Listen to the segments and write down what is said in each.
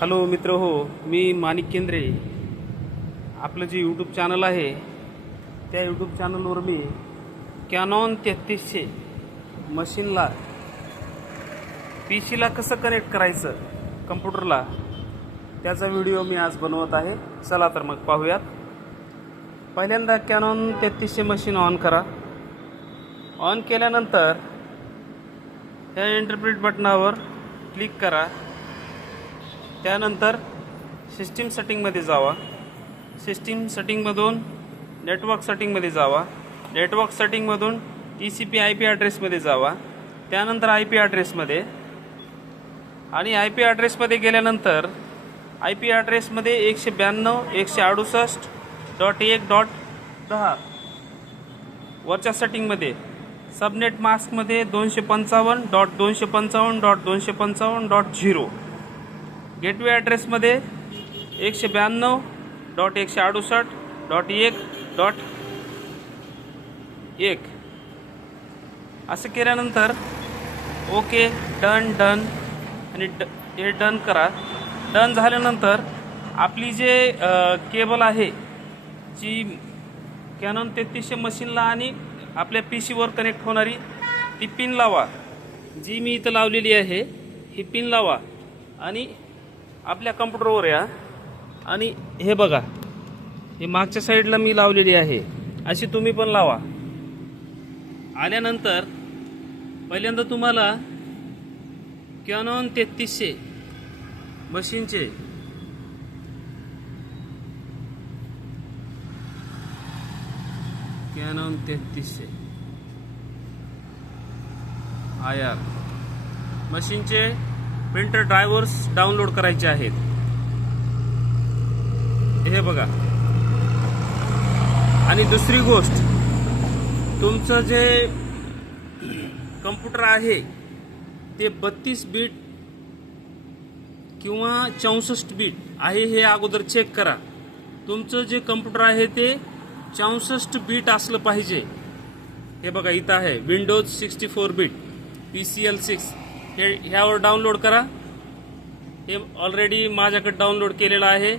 Hello मित्र हो, मी माणिक केंद्रे. आपलं जे यूट्यूब चॅनल आहे त्या यूट्यूब चॅनलवर मी कॅनॉन 3300 मशीनला पीसीला कसं कनेक्ट करायचं कम्प्युटरला त्याचा व्हिडिओ मी आज बनवत आहे. चला तर मग पाहूयात. पहिल्यांदा कॅनॉन 3300 मशीन ऑन करा. ऑन केल्यानंतर त्या इंटरप्रेट बटनावर क्लिक करा. त्यानंतर सिस्टीम सेटिंगमध्ये जावा. सिस्टीम सेटिंगमधून नेटवर्क सेटिंगमध्ये जावा. नेटवर्क सेटिंगमधून TCP IP ॲड्रेसमध्ये जावा. त्यानंतर IP ॲड्रेसमध्ये आणि IP ॲड्रेसमध्ये गेल्यानंतर IP ॲड्रेसमध्ये 192.168.1.10 वरच्या सेटिंगमध्ये सबनेट मास्कमध्ये 255.255.255.0 गेटवे ॲड्रेसमध्ये 192.168.1.1 असं केल्यानंतर ओके डन आणि हे डन करा. डन झाल्यानंतर आपली जे केबल आहे जी कॅनॉन 3300 मशीनला आणि आपल्या PCवर कनेक्ट होणारी ती पिन लावा. जी मी इथं लावलेली आहे ही पिन लावा आणि आपल्या कम्प्युटरवर या. आणि हे बघा, हे मागच्या साईडला मी लावलेली आहे, अशी तुम्ही पण लावा. आल्यानंतर पहिल्यांदा तुम्हाला कॅनॉन 3300 मशीनचे कॅनॉन 3300 IR मशीनचे प्रिंटर ड्रायव्हर्स डाउनलोड करायचे आहेत. हे बघा. आणि दुसरी गोष्ट, तुमचं जे कम्प्युटर आहे ते 32 बीट किंवा 64 बीट आहे हे अगोदर चेक करा. तुमचं जे कम्प्युटर आहे ते 64 बीट असलं पाहिजे. हे बघा इथं आहे विंडोज 64 बीट PCL6. ह्यावर डाउनलोड करा. हे ऑलरेडी माझ्याकडे डाउनलोड केलेलं आहे.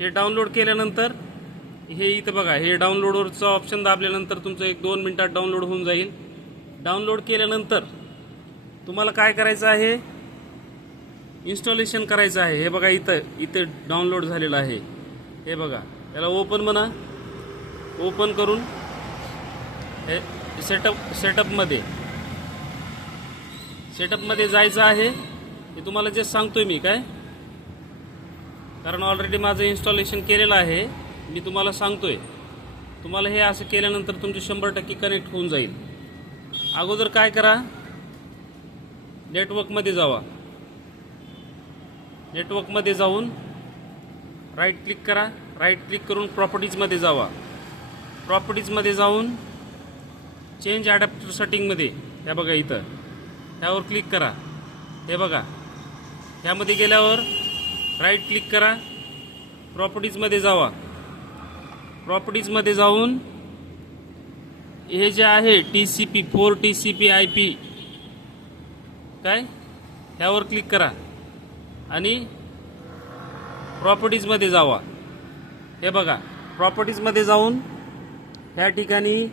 हे डाउनलोड केल्यानंतर हे इथं बघा, हे डाउनलोडवरचं ऑप्शन दाबल्यानंतर तुमचं 1-2 मिनिटात डाउनलोड होऊन जाईल. डाउनलोड केल्यानंतर तुम्हाला काय करायचं आहे, इन्स्टॉलेशन करायचं आहे. हे बघा इथं डाउनलोड झालेलं आहे. हे बघा, त्याला ओपन म्हणा. ओपन करून हे सेटअपमध्ये जायचं आहे. हे तुम्हाला जे सांगतोय मी काय, कारण ऑलरेडी माझं इन्स्टॉलेशन केलेलं आहे. मी तुम्हाला सांगतोय. तुम्हाला हे असं केल्यानंतर तुमचे 100% कनेक्ट होऊन जाईल. अगोदर काय करा, नेटवर्कमध्ये जावा. नेटवर्कमध्ये जाऊन राईट क्लिक करा. राईट क्लिक करून प्रॉपर्टीजमध्ये जावा. प्रॉपर्टीजमध्ये जाऊन चेंज ॲडॅप्टर सेटिंगमध्ये ह्या बघा इथं ह्यावर क्लिक करा. हे बघा, ह्यामध्ये गेल्यावर राईट क्लिक करा. प्रॉपर्टीजमध्ये जावा. प्रॉपर्टीजमध्ये जाऊन हे जे आहे फोर TCP IP काय ह्यावर क्लिक करा आणि प्रॉपर्टीजमध्ये जावा. हे बघा, प्रॉपर्टीजमध्ये जाऊन ह्या ठिकाणी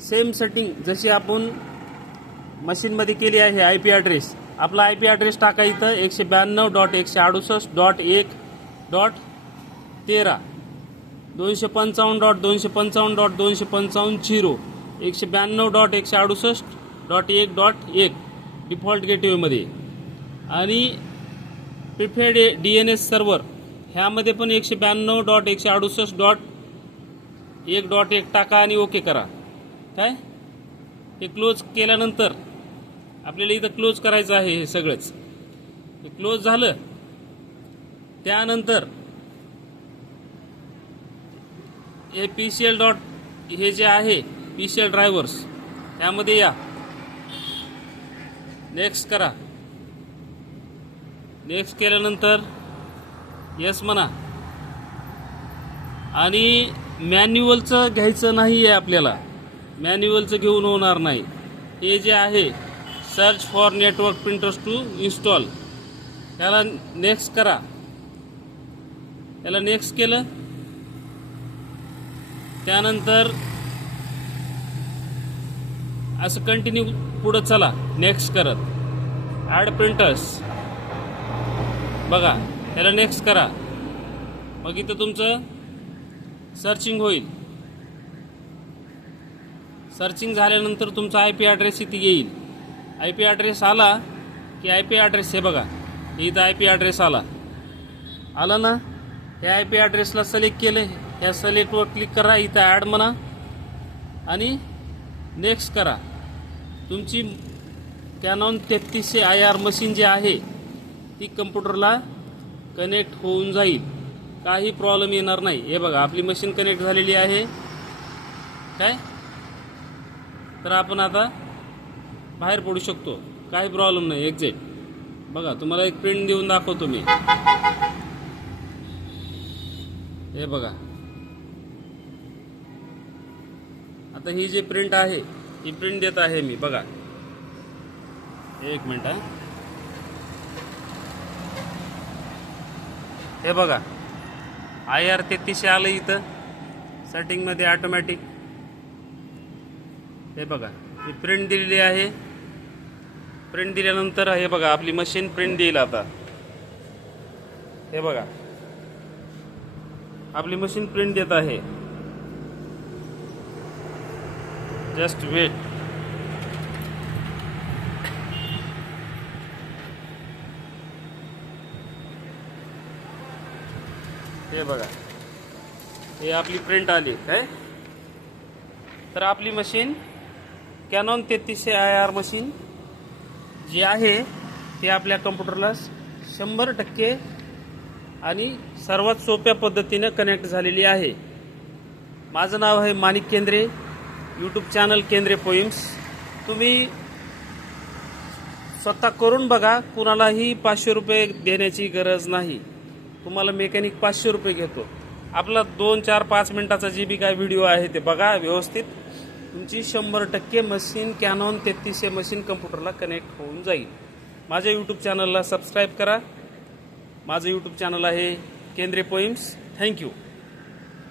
सेम सेटिंग जशी आपण मशीनमध्ये केली आहे. IP ॲड्रेस, आपला IP ॲड्रेस टाका इथं 192.168.1.13 255.255.255.0 192.168.1.1 डिफॉल्ट गेटवेमध्ये. आणि प्रिफेड DNS सर्व्हर ह्यामध्ये पण 192.168.1.1 टाका आणि ओके करा. काय हे क्लोज केल्यानंतर आपल्याला इथं क्लोज करायचं आहे. हे सगळंच हे क्लोज झालं. त्यानंतर हे PCL हे जे आहे PCL ड्रायव्हर्स त्यामध्ये या. नेक्स्ट करा. नेक्स्ट केल्यानंतर येस म्हणा. आणि मॅन्युअलचं घ्यायचं नाही आहे आपल्याला. मॅन्युअलचं घेऊन होणार नाही. हे जे आहे search for network printers to install याला नेक्स्ट करा. याला नेक्स्ट केलं त्यानंतर असं कंटिन्यू पुढं चला नेक्स्ट करत. ॲड प्रिंटर्स बघा, याला नेक्स्ट करा. मग इथं तुमचं सर्चिंग होईल. सर्चिंग झाल्यानंतर तुमचा IP ॲड्रेस इथे येईल. IP ॲड्रेस आला की IP ॲड्रेस हे बघा, इथं IP ॲड्रेस आला ना. ह्या IP ॲड्रेसला सिलेक्ट केलं, ह्या सिलेक्टवर क्लिक करा. इथं ॲड म्हणा आणि नेक्स्ट करा. तुमची कॅनॉन 3300 IR मशीन जी आहे ती कम्प्युटरला कनेक्ट होऊन जाईल. काही प्रॉब्लेम येणार नाही. हे बघा, आपली मशीन कनेक्ट झालेली आहे. काय तर आपण आता बाहेर पडू शकतो, काही प्रॉब्लेम नाही. एक्झिट. बघा, तुम्हाला एक प्रिंट देऊन दाखवतो मी. हे बघा, आता ही जी प्रिंट आहे ही प्रिंट देत आहे मी. बघा, एक मिनिट. हे बघा, IR 3300 आलं इथं सेटिंगमध्ये ऑटोमॅटिक. हे बघा, ही प्रिंट दिलेली आहे. प्रिंट दिल्यानंतर हे बघा, आपली मशीन प्रिंट देईल आता. हे बघा, आपली मशीन प्रिंट देत आहे. Just wait. हे बघा, हे आपली प्रिंट आली काय. तर आपली मशीन कॅनॉन 3300 IR मशीन जी आहे ती आपल्या कम्प्युटरला 100% आणि सर्वात सोप्या पद्धतीने कनेक्ट झालेली आहे. माझं नाव आहे माणिक केंद्रे. यूट्यूब चॅनल केंद्रे पोइम्स. तुम्ही स्वतः करून बघा. कुणालाही 500 रुपये देण्याची गरज नाही. तुम्हाला मेकॅनिक 500 रुपये घेतो. आपला 2, 4, 5 मिनिटाचा जी बी काय व्हिडिओ आहे ते बघा व्यवस्थित. तुमची 100% मशीन कॅनॉन 3300 मशीन कम्प्युटरला कनेक्ट होऊन जाईल. माझ्या यूट्यूब चॅनलला सबस्क्राईब करा. माझं यूट्यूब चॅनल आहे केंद्रे पोइम्स. थँक्यू.